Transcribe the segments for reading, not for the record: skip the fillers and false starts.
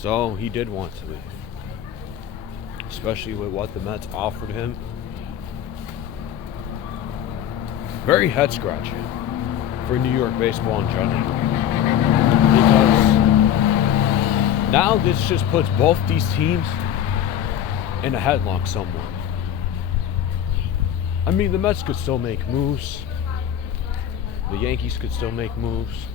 So he did want to leave. Especially with what the Mets offered him. Very head scratching for New York baseball in general. Because now this just puts both these teams in a headlock somewhat. I mean, the Mets could still make moves. The Yankees could still make moves.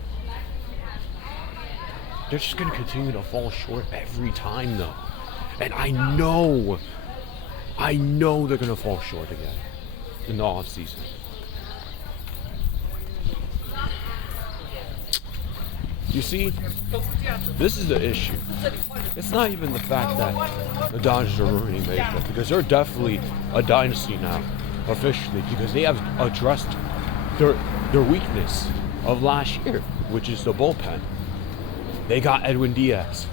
They're just going to continue to fall short every time, though. And I know they're going to fall short again in the offseason. You see, this is the issue. It's not even the fact that the Dodgers are ruining baseball, because they're definitely a dynasty now, officially, because they have addressed their weakness of last year, which is the bullpen. They got Edwin Diaz,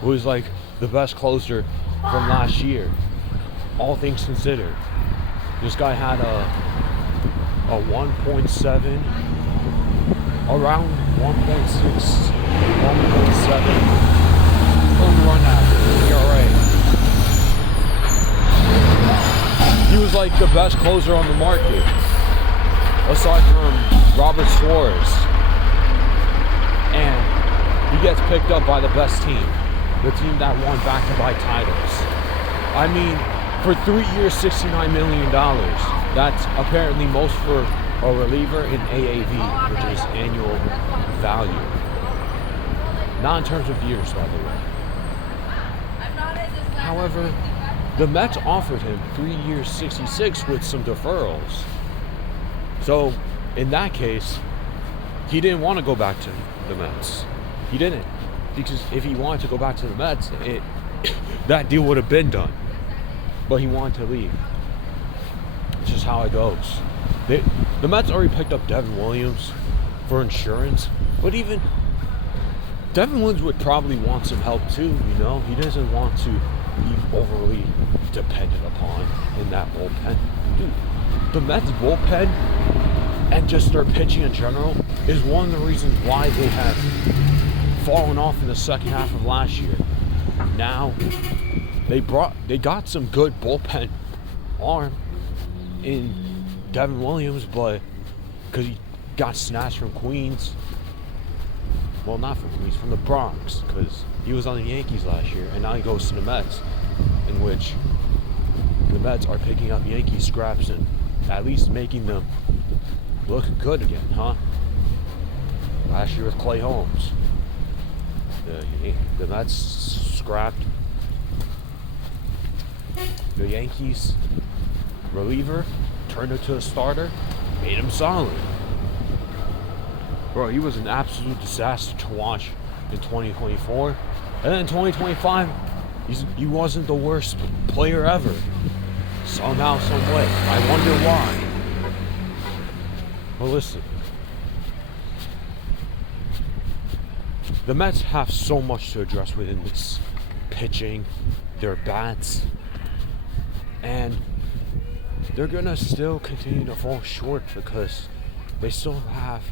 who is like the best closer from last year, all things considered. This guy had a 1.7, around 1.6, 1.7 home run average, ERA. He was like the best closer on the market, aside from Robert Suarez. And he gets picked up by the best team, the team that won back-to-back titles. I mean, for 3 years, $69 million. That's apparently most for a reliever in AAV, which is annual value. Not in terms of years, by the way. However, the Mets offered him 3 years, 66 with some deferrals. So, in that case, he didn't want to go back to the Mets. He didn't. Because if he wanted to go back to the Mets, that deal would have been done. But he wanted to leave. It's just how it goes. The Mets already picked up Devin Williams for insurance. But even Devin Williams would probably want some help too, you know? He doesn't want to be overly dependent upon in that bullpen. Dude, the Mets bullpen and just their pitching in general is one of the reasons why they have fallen off in the second half of last year. Now, they got some good bullpen arm in Devin Williams, but because he got snatched from Queens. Well, not from Queens, from the Bronx, because he was on the Yankees last year, and now he goes to the Mets, in which the Mets are picking up Yankee scraps and at least making them look good again, huh? Last year with Clay Holmes, the Mets scrapped the Yankees reliever, turned it to a starter, made him solid. Bro, he was an absolute disaster to watch in 2024. And then in 2025, he wasn't the worst player ever. Somehow, some way. I wonder why. Well, listen. The Mets have so much to address within this pitching, their bats, and they're gonna still continue to fall short because they still have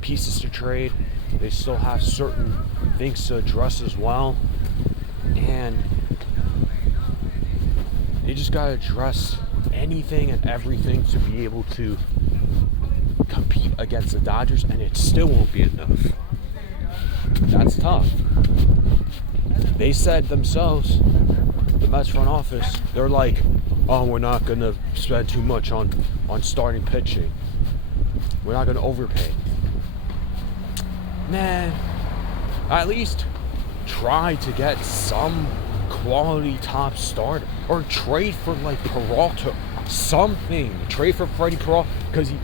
pieces to trade. They still have certain things to address as well, and they just gotta address anything and everything to be able to compete against the Dodgers, and it still won't be enough. That's tough. They said themselves, the Mets front office, they're like, oh, we're not going to spend too much on starting pitching. We're not going to overpay. Man, at least try to get some quality top starter. Or trade for like Peralta. Something. Trade for Freddie Peralta because he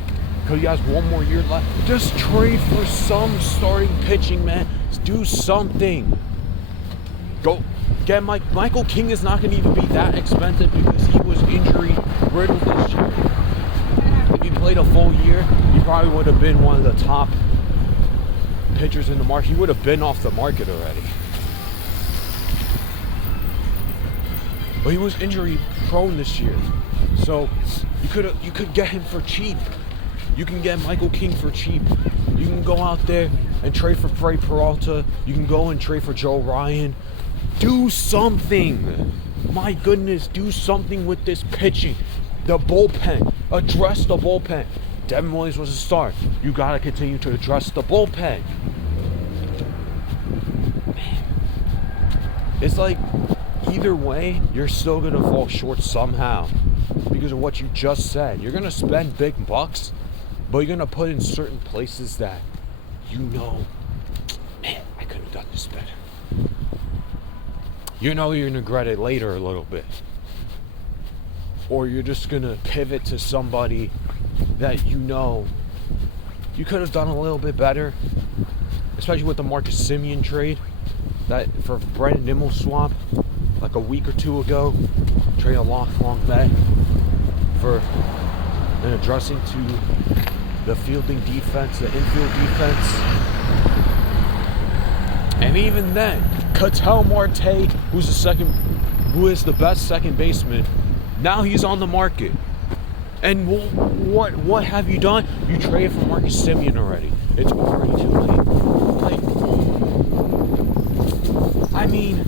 has one more year left. Just trade for some starting pitching, man. Do something. Go get Michael King is not going to even be that expensive because he was injury riddled this year. If he played a full year, he probably would have been one of the top pitchers in the market. He would have been off the market already. But he was injury prone this year. So you could get him for cheap. You can get Michael King for cheap. You can go out there and trade for Freddie Peralta. You can go and trade for Joe Ryan. Do something. My goodness, do something with this pitching. The bullpen. Address the bullpen. Devin Williams was a star. You got to continue to address the bullpen. Man. It's like, either way, you're still going to fall short somehow because of what you just said. You're going to spend big bucks, but you're going to put in certain places that you know, man, I could have done this better. You know you're going to regret it later a little bit. Or you're just going to pivot to somebody that you know you could have done a little bit better, especially with the Marcus Semien trade that for Brandon Nimmo swap like a week or two ago. Trade a long bet for an addressing to the fielding defense, the infield defense. And even then, Ketel Marte, who is the best second baseman, now he's on the market. And what have you done? You traded for Marcus Semien already. It's already too late. Like, I mean,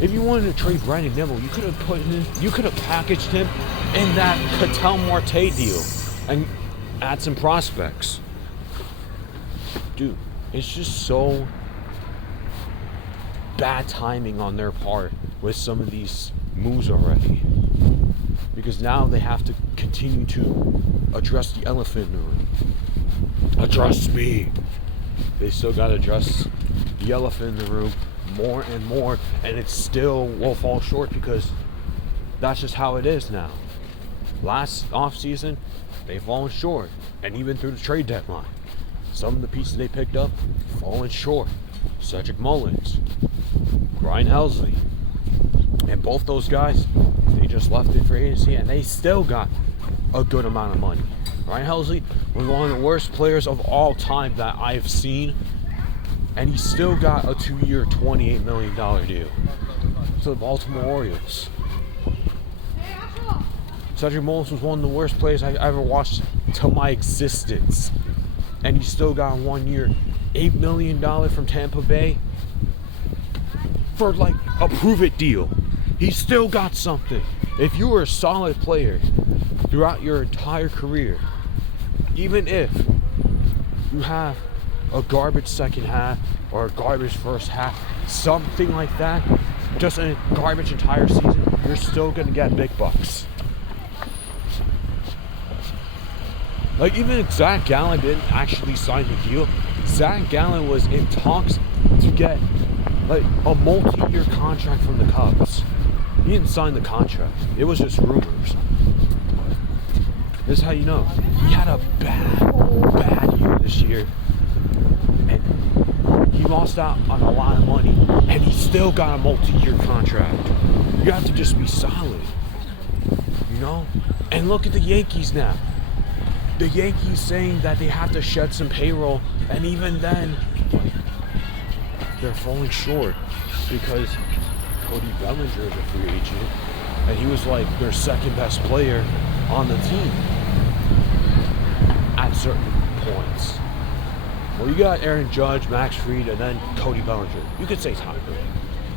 if you wanted to trade Brandon Nimmo, you could have packaged him in that Ketel Marte deal and add some prospects. Dude, it's just so bad timing on their part with some of these moves already. Because now they have to continue to address the elephant in the room. Address me. They still got to address the elephant in the room more and more, and it still will fall short because that's just how it is now. Last offseason, they've fallen short, and even through the trade deadline, some of the pieces they picked up fallen short. Cedric Mullins, Ryan Helsley, and both those guys, they just left in free agency, and they still got a good amount of money. Ryan Helsley was one of the worst players of all time that I've seen, and he still got a 2-year, $28 million deal to the Baltimore Orioles. Cedric Mullins was one of the worst players I ever watched to my existence, and he still got a 1-year, $8 million from Tampa Bay for like a prove-it deal. He still got something. If you were a solid player throughout your entire career, even if you have a garbage second half or a garbage first half, something like that, just a garbage entire season, you're still gonna get big bucks. Like, even if Zach Gallen didn't actually sign the deal, Zach Gallen was in talks to get like a multi-year contract from the Cubs. He didn't sign the contract. It was just rumors. This is how you know. He had a bad year this year. And he lost out on a lot of money, and he still got a multi-year contract. You have to just be solid, you know? And look at the Yankees now. The Yankees saying that they have to shed some payroll, and even then, they're falling short because Cody Bellinger is a free agent, and he was like their second best player on the team at certain points. Well, you got Aaron Judge, Max Fried, and then Cody Bellinger. You could say top 3.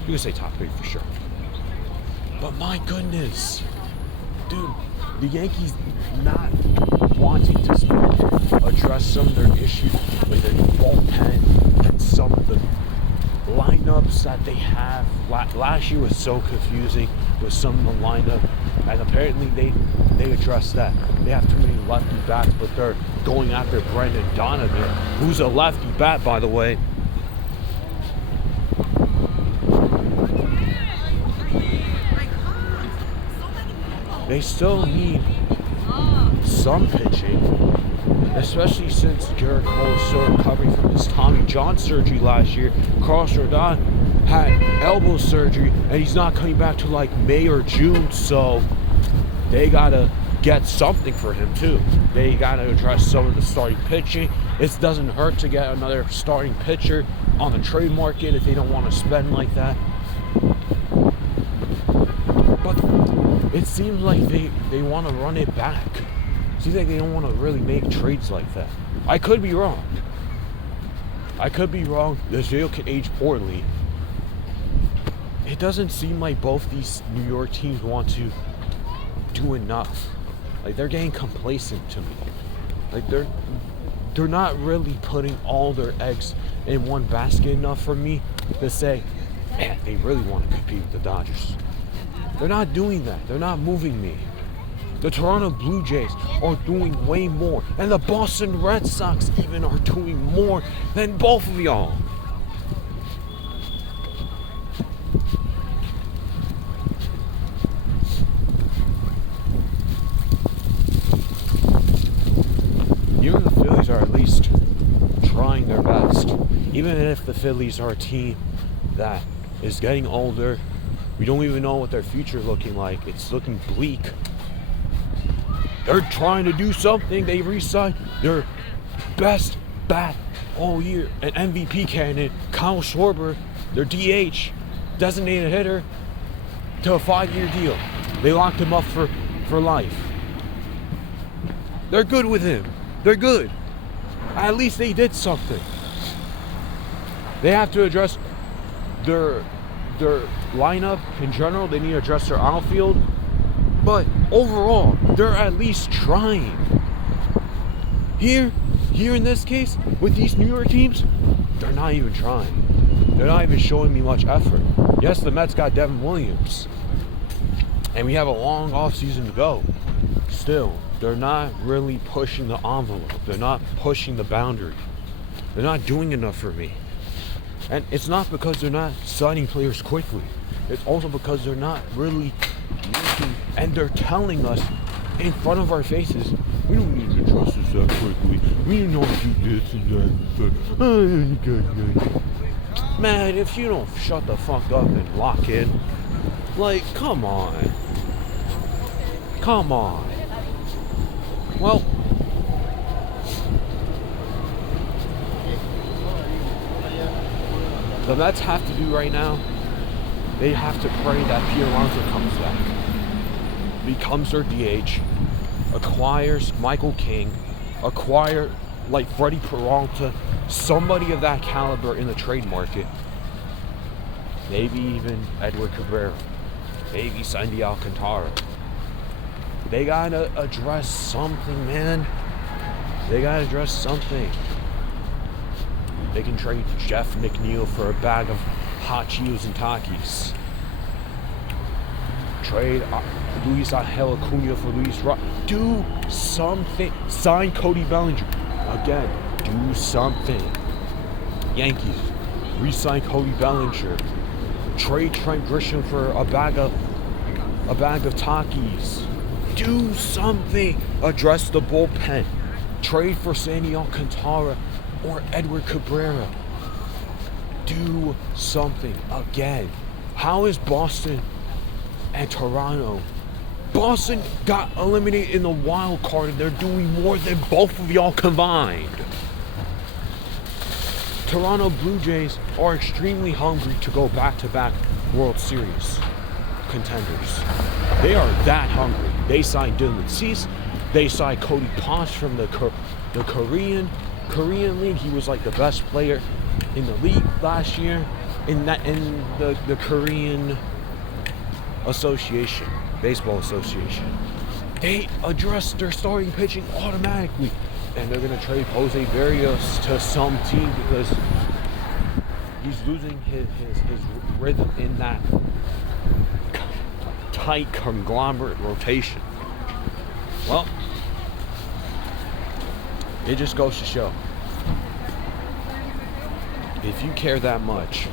You could say top 3 for sure. But my goodness, dude, the Yankees not wanting to address some of their issues with their bullpen and some of the lineups that they have. Last year was so confusing with some of the lineup, and apparently they addressed that. They have too many lefty bats, but they're going after Brendan Donovan, who's a lefty bat, by the way. They still need some pitching, especially since Garrett Cole is still recovering from his Tommy John surgery last year. Carlos Rodon had elbow surgery, and he's not coming back to like May or June, so they gotta get something for him too. They gotta address some of the starting pitching. It doesn't hurt to get another starting pitcher on the trade market if they don't want to spend like that. But it seems like they want to run it back. It seems like they don't want to really make trades like that. I could be wrong. This video can age poorly. it doesn't seem like both these New York teams want to do enough. Like, they're getting complacent to me. Like, they're not really putting all their eggs in one basket enough for me to say, man, they really want to compete with the Dodgers. They're not doing that. They're not moving me. The Toronto Blue Jays are doing way more, and the Boston Red Sox even are doing more than both of y'all. Even the Phillies are at least trying their best. Even if the Phillies are a team that is getting older, we don't even know what their future is looking like. It's looking bleak. They're trying to do something. They re-signed their best bat all year, an MVP candidate, Kyle Schwarber, their DH, designated hitter, to a 5-year deal. They locked him up for life. They're good with him. They're good. At least they did something. They have to address their lineup in general. They need to address their outfield. But overall, they're at least trying. Here in this case, with these New York teams, they're not even trying. They're not even showing me much effort. Yes, the Mets got Devin Williams, and we have a long offseason to go. Still, they're not really pushing the envelope. They're not pushing the boundary. They're not doing enough for me. And it's not because they're not signing players quickly. It's also because they're not really working, and they're telling us in front of our faces, we don't need to trust us that quickly. We know you this and that. Man, if you don't shut the fuck up and lock in, like, come on. Come on. Well, the Mets have to do right now, they have to pray that Pete Alonso comes back, becomes their DH, acquires Michael King, acquire like Freddie Peralta, somebody of that caliber in the trade market, maybe even Edwin Cabrera, maybe Sandy Alcantara. They gotta address something, man. They gotta address something. They can trade Jeff McNeil for a bag of hot Cheetos and Takis. Trade Luis Angel Acuna for Luis Rock. Do something. Sign Cody Bellinger. Again, do something. Yankees, re-sign Cody Bellinger. Trade Trent Grisham for a bag of Takis. Do something. Address the bullpen. Trade for Sandy Alcantara or Edwin Cabrera. Do something again. How is Boston and Toronto? Boston got eliminated in the wild card, and they're doing more than both of y'all combined. Toronto Blue Jays are extremely hungry to go back-to-back World Series contenders. They are that hungry. They signed Dylan Cease. They signed Cody Ponce from the Korean League. He was like the best player in the league last year in the Korean Association, Baseball Association. They addressed their starting pitching automatically, and they're gonna trade Jose Barrios to some team because he's losing his rhythm in that tight conglomerate rotation. Well, it just goes to show, if you care that much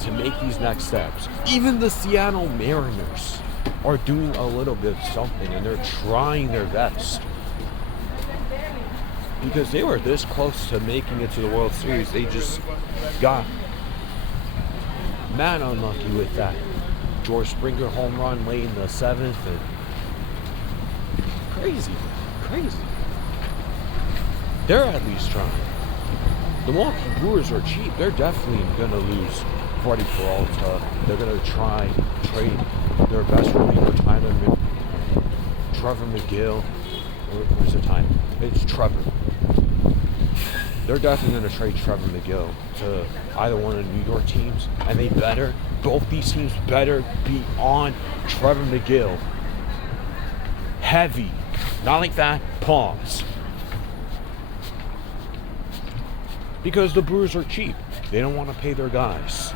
to make these next steps, even the Seattle Mariners are doing a little bit of something, and they're trying their best, because they were this close to making it to the World Series. They just got mad unlucky with that George Springer home run late in the 7th, and crazy. They're at least trying. The Milwaukee Brewers are cheap. They're definitely going to lose Freddie Peralta. They're going to try trade their best reliever, Trevor McGill. Where's the time? It's Trevor. they're definitely going to trade Trevor McGill to either one of the New York teams, and both these teams better be on Trevor McGill. Heavy. Not like that. Pause. Because the Brewers are cheap. They don't want to pay their guys.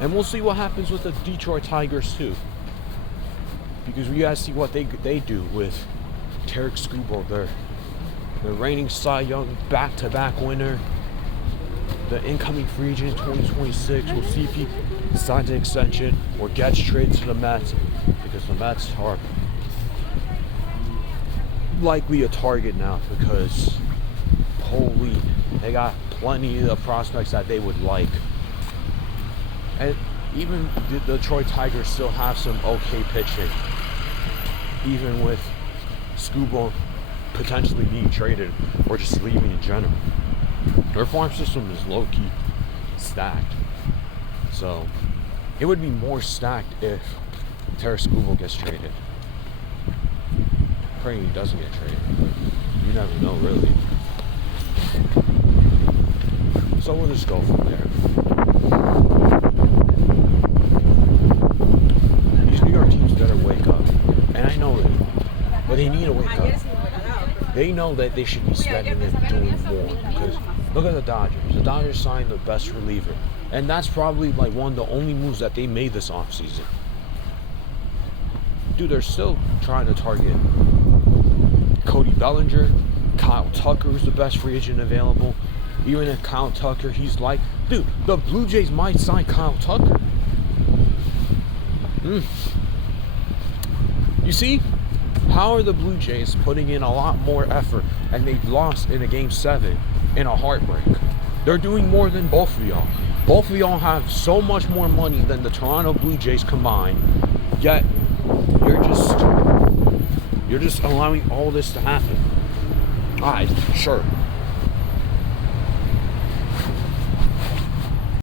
And we'll see what happens with the Detroit Tigers too. Because we gotta see what they do with Tarek Skubal, their reigning Cy Young back-to-back winner, the incoming free agent in 2026. We'll see if he signs an extension or gets traded to the Mets, because the Mets are likely a target now, because holy, they got plenty of prospects that they would like. And even the Detroit Tigers still have some okay pitching, even with Skubal potentially being traded or just leaving in general. Their farm system is low-key stacked. So it would be more stacked if Tarek Skubal gets traded. Praying he doesn't get traded, but you never know, really. So we'll just go from there. These New York teams better wake up. And I know it, but they need to wake up. They know that they should be spending and doing more. Because look at the Dodgers. The Dodgers signed the best reliever. And that's probably like one of the only moves that they made this offseason. Dude, they're still trying to target Cody Bellinger. Kyle Tucker is the best free agent available. Even if Kyle Tucker, he's like, dude, the Blue Jays might sign Kyle Tucker. You see, how are the Blue Jays putting in a lot more effort, and they lost in a Game 7 in a heartbreak? They're doing more than both of y'all. Both of y'all have so much more money than the Toronto Blue Jays combined, yet you're just allowing all this to happen. Alright, sure.